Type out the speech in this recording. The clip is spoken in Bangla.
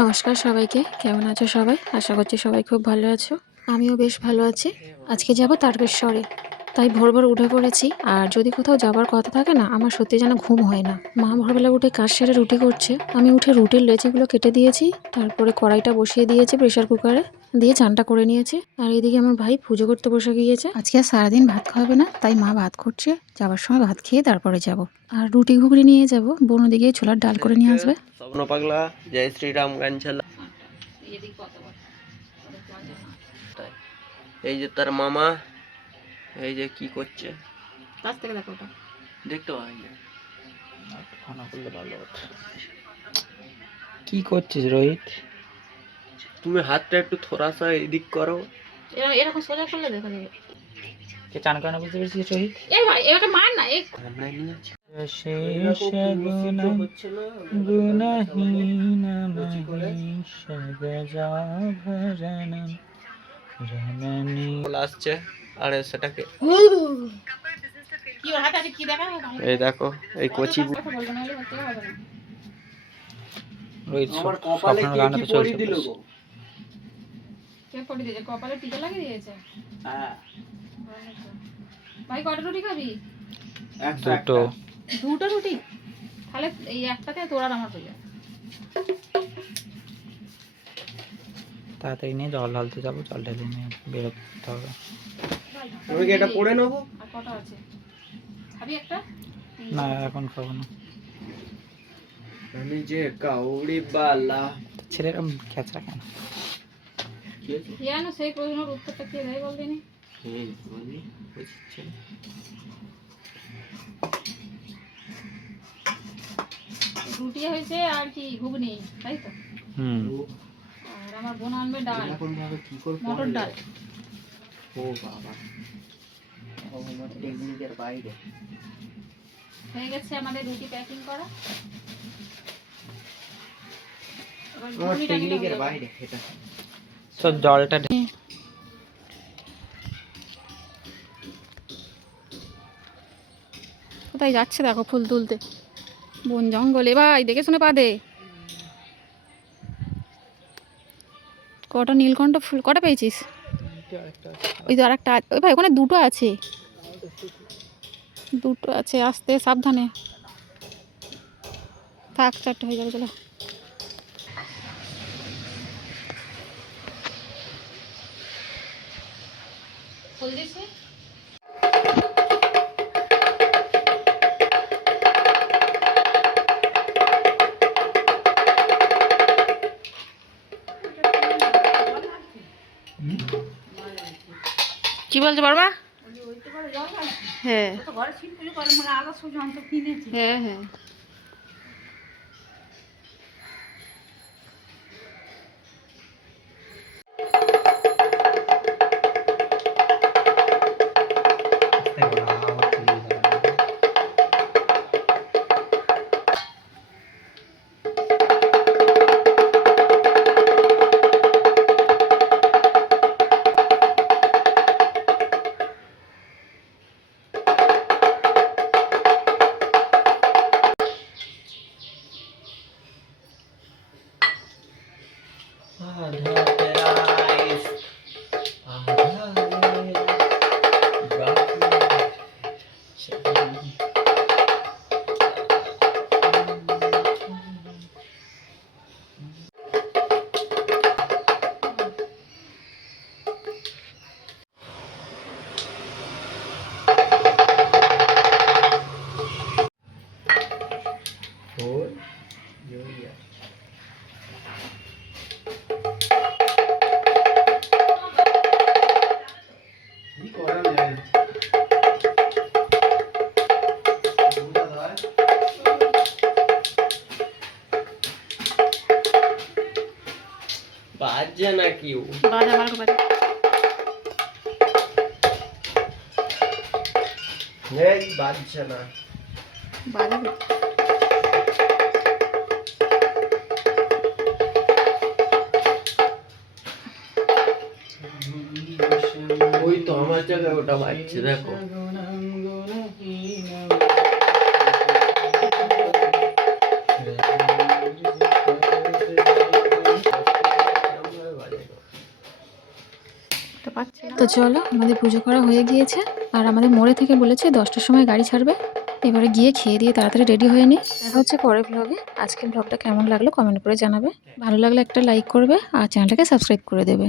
নমস্কার সবাইকে, কেমন আছো সবাই? আশা করছি সবাই খুব ভালো আছো। আমিও বেশ ভালো আছি। আজকে যাব তারকেশ্বরে, তাই ভোর ভোর উঠে পড়েছি। আর যদি কোথাও যাবার কথা থাকে না, আমার সত্যি যেন ঘুম হয় না। মা ভোরবেলা উঠে কাজ সেরে রুটি করছে, আমি উঠে রুটির লেচিগুলো কেটে দিয়েছি, তারপরে কড়াইটা বসিয়ে দিয়েছি প্রেশার কুকারে, দিয়ে চানটা করে নিয়েছি। আর এদিকে আমার ভাই পুজো করতে বসে গিয়েছে। আজকে আর সারাদিন ভাত খাওয়াবে না, তাই মা ভাত করছে, যাবার সময় ভাত খেয়ে তারপরে যাব। আর রুটি ঘুগনি নিয়ে যাব, বোন ওদিকে ছোলার ডাল করে নিয়ে আসবে। স্বপ্ন পাগলা জয় শ্রীরাম গান চালা। এই যে তার মামা, এই যে কি করছে কাছ থেকে দেখো, ওটা দেখতে পাই না, খানা করলে ভালো হতো। কি করছিস রোহিত? তুমি হাতটা একটু থোড়াসা এদিক করো, এরকম সোজা করলে দেখা যাবে। কে চান করে না বুঝতে পেরেছিস রোহিত? এই ভাই এটা মার না, এই আমরাই নিয়েছি শেষ গুনা গুনাহীন মহি সগজা ভরনা রননি আসছে। আরে সেটাকে কি ওর হাতে আছে, কি দেখা? এই দেখো, এই কচি ওই আমার কপালে কি পড়ি দিল গো? কে পড়ি দিয়েছে? কপালে টিকা লাগিয়ে দিয়েছে। হ্যাঁ ভাই কটা রুটি খাবি? দুটো। দুটো রুটি? তাহলে এই একটাতে তোর আর আমার হয়ে যাবে। তাড়াতাড়ি নিয়ে জল ঢালতে যাবো, জল ঢেলে নিয়ে বেরোতে হবে। তুমি কি এটা পড়ে নেবো? আর কটা আছে? খাবি একটা? না এখন খাবো না। আমি যে কাউরি বালা ছেলেরা খেচড়া কেন? কেন সেই প্রশ্নের উত্তরটা কে দেয় বল দিনি? হ্যাঁ বলি বুঝছি। রুটি হয়েছে আর কি ঘুগনি, তাই তো? আর আমার বোন আনবে ডাল, মটর ডাল। ও বাবা, ও আমার টেকনিকের বাইরে। হয়ে গেছে আমাদের রুটি প্যাকিং করা। আমার টেকনিকের বাইরে এটা। তো জলটা কোথায় যাচ্ছে দেখো ফুল তুলতে, বন জঙ্গলে। ভাই দেখে শুনে পা দে। কটা নীলকণ্ঠ ফুল কটা পেয়েছিস? ওই তো আরেকটা, ওই ভাই ওখানে দুটো আছে, দুটো আছে। আস্তে সাবধানে থাক, চারটে হয়ে যাবে। চলো ফুল দিছি। কি বলছো বাবা? হ্যাঁ হ্যাঁ হ্যাঁ। বাজে না কি বাজা বারো বাজে। এই বাজছে না, বাজাবে। ওই তো আমার জায়গায় ওটা বাজছে দেখো। তো চলো, আমাদের পুজো করা হয়ে গিয়েছে আর আমাদের মোড়ে থেকে বলেছে 10টার সময় গাড়ি ছাড়বে। এবারে গিয়ে খেয়ে দিয়ে তাড়াতাড়ি রেডি হয়ে নিই। দেখা হচ্ছে পরের ব্লগে। আজকের ব্লগটা কেমন লাগলো কমেন্ট করে জানাবে। ভালো লাগলে একটা লাইক করবে আর চ্যানেলটাকে সাবস্ক্রাইব করে দেবে।